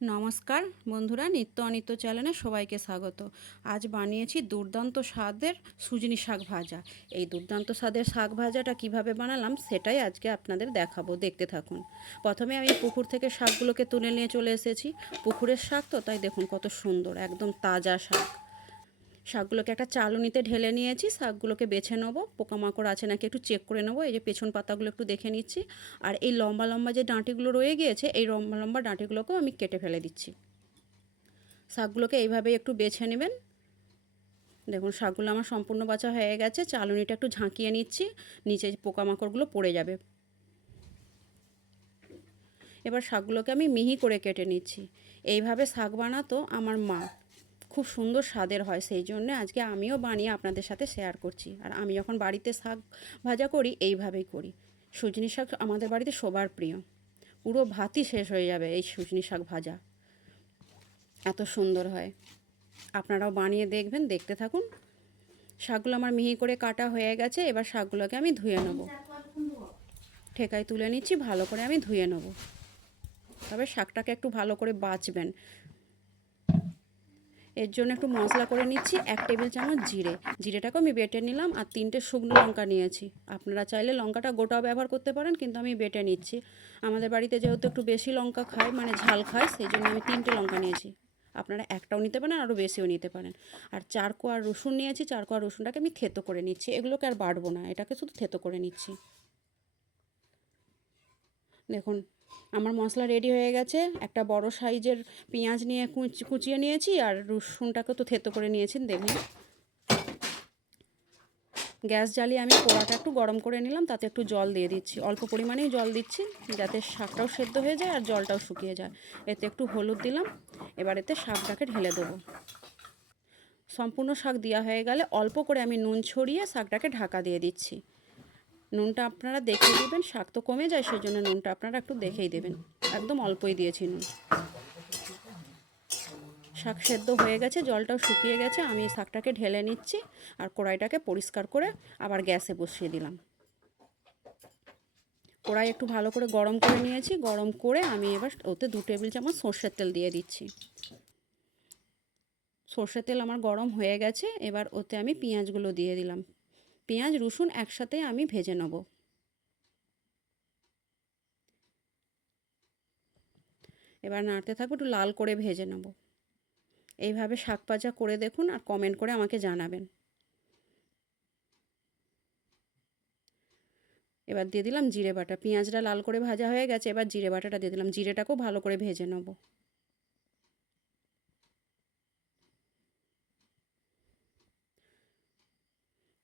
নমস্কার বন্ধুরা, নিত্য অনিত্য চ্যানেলে সবাইকে স্বাগত। আজ বানিয়েছি দুর্দান্ত স্বাদের সুজনি শাক ভাজা। এই দুর্দান্ত স্বাদের শাক ভাজাটা কীভাবে বানালাম সেটাই আজকে আপনাদের দেখাবো, দেখতে থাকুন। প্রথমে আমি পুকুর থেকে শাকগুলোকে তুলে নিয়ে চলে এসেছি। পুকুরের শাক তো, তাই দেখুন কত সুন্দর, একদম তাজা শাক। শাকগুলোকে একটা চালুনিতে ঢেলে নিয়েছি, শাকগুলোকে বেছে নেব। পোকামাকড় আছে নাকি একটু চেক করে নেব, এই যে পেছন পাতাগুলো একটু দেখে নিচ্ছি। আর এই লম্বা লম্বা যে ডাঁটিগুলো রয়ে গিয়েছে, এই লম্বা লম্বা ডাঁটিগুলোকেও আমি কেটে ফেলে দিচ্ছি। শাকগুলোকে এইভাবেই একটু বেছে নেবেন। দেখুন, শাকগুলো আমার সম্পূর্ণ বাছা হয়ে গেছে, চালুনিটা একটু ঝাঁকিয়ে নিচ্ছি, নিচে পোকামাকড়গুলো পড়ে যাবে। এবার শাকগুলোকে আমি মিহি করে কেটে নিচ্ছি। এইভাবে শাক বানাতো আমার মা। খুব সুন্দর স্বাদের হয়, সেই জন্য আজকে আমিও বানিয়ে আপনাদের সাথে শেয়ার করছি। আর আমি যখন বাড়িতে শাক ভাজা করি, এইভাবেই করি। সুজনি শাক আমাদের বাড়িতে সবার প্রিয়। পুরো ভাতই শেষ হয়ে যাবে এই সুজনি শাক ভাজা। এত সুন্দর হয়। আপনারাও বানিয়ে দেখবেন, দেখতে থাকুন। শাকগুলো আমার মিহি করে কাটা হয়ে গেছে, এবার শাকগুলোকে আমি ধুয়ে নেব। ঠেকায় তুলে নিচ্ছি, ভালো করে আমি ধুয়ে নেব। তবে শাকটাকে একটু ভালো করে বাছবেন এর জন্য একটু মশলা করে নিচ্ছি, এক টেবিল চামচ জিরে। জিরেটাকেও আমি বেটে নিলাম আর তিনটে শুকনো লঙ্কা নিয়েছি। আপনারা চাইলে লঙ্কাটা গোটাও ব্যবহার করতে পারেন, কিন্তু আমি বেটে নিচ্ছি। আমাদের বাড়িতে যেহেতু একটু বেশি লঙ্কা খায় মানে ঝাল খায়, সেই জন্য আমি তিনটে লঙ্কা নিয়েছি। আপনারা একটাও নিতে পারেন, আরও বেশিও নিতে পারেন। আর চার কোয়া রসুন নিয়েছি চার কোয়া রসুনটাকে আমি থেতো করে নিচ্ছি। এগুলোকে আর বাড়বো না, এটাকে শুধু থেতো করে নিচ্ছি। দেখুন আমার মশলা রেডি হয়ে গেছে। একটা বড় সাইজের পেঁয়াজ নিয়ে কুচিয়ে নিয়েছি আর রসুনটাকে তো থেতো করে নিয়েছি দেখুন। গ্যাস জ্বালিয়ে আমি পোড়াটা একটু গরম করে নিলাম, তাতে একটু জল দিয়ে দিচ্ছি। অল্প পরিমাণেই জল দিচ্ছি, যাতে শাকটাও সেদ্ধ হয়ে যায় আর জলটাও শুকিয়ে যায়। এতে একটু হলুদ দিলাম, এবার এতে শাকটাকে ঢেলে দেবো। সম্পূর্ণ শাক দেওয়া হয়ে গেলে অল্প করে আমি নুন ছড়িয়ে শাকটাকে ঢাকা দিয়ে দিচ্ছি। নুনটা আপনারা দেখে দেবেন শাক তো কমে যায় সেই জন্য নুনটা আপনারা একটু দেখেই দেবেন। একদম অল্পই দিয়েছি নুন। শাক সেদ্ধ হয়ে গেছে, জলটাও শুকিয়ে গেছে, আমি শাকটাকে ঢেলে নিচ্ছি আর কড়াইটাকে পরিষ্কার করে আবার গ্যাসে বসিয়ে দিলাম। কড়াই একটু ভালো করে গরম করে নিয়েছি, গরম করে আমি এবার ওতে দু টেবিল চামচ সর্ষের তেল দিয়ে দিচ্ছি। সর্ষের তেল আমার গরম হয়ে গেছে, এবার ওতে আমি পেঁয়াজগুলো দিয়ে দিলাম। পেঁয়াজ, রসুন একসাথে আমি ভেজে নেব। এবার নাড়তে থাকব, একটু লাল করে ভেজে নেব। এইভাবে শাক ভাজা করে দেখুন আর কমেন্ট করে আমাকে জানাবেন। এবার দিয়ে দিলাম জিরে বাটা। পেঁয়াজটা লাল করে ভাজা হয়ে গেছে, এবার জিরে বাটাটা দিয়ে দিলাম। জিরেটাকেও ভালো করে ভেজে নেব।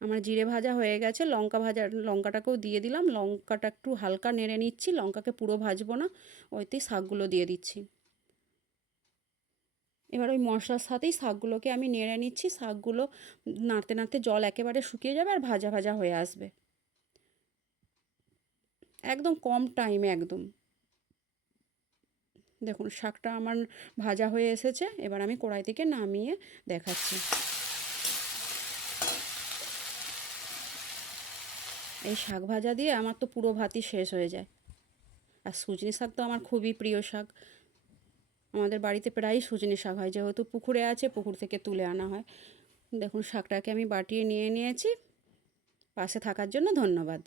আমার জিরে ভাজা হয়ে গেছে, লঙ্কা ভাজা, লঙ্কাটাকেও দিয়ে দিলাম, লঙ্কাটা একটু হালকা নেড়ে নিচ্ছি, লঙ্কাকে পুরো ভাজবো না ওইতেই শাকগুলো দিয়ে দিচ্ছি। এবার ওই মশলার সাথেই শাকগুলোকে আমি নেড়ে নিচ্ছি, শাকগুলো নাড়তে নাড়তে জল একেবারে শুকিয়ে যাবে আর ভাজা ভাজা হয়ে আসবে। একদম কম টাইমে একদম। দেখুন, শাকটা আমার ভাজা হয়ে এসেছে, এবার আমি কড়াই থেকে নামিয়ে দেখাচ্ছি। এই শাক ভাজা দিয়ে আমার তো পুরো ভাতই শেষ হয়ে যায়। আর সুজনি শাক তো আমার খুবই প্রিয় শাক। আমাদের বাড়িতে প্রায়ই সুজনি শাক হয়, যেহেতু পুকুরে আছে, পুকুর থেকে তুলে আনা হয়। দেখুন, শাকটাকে আমি বাটিয়ে নিয়ে নিয়েছি। পাশে থাকার জন্য ধন্যবাদ।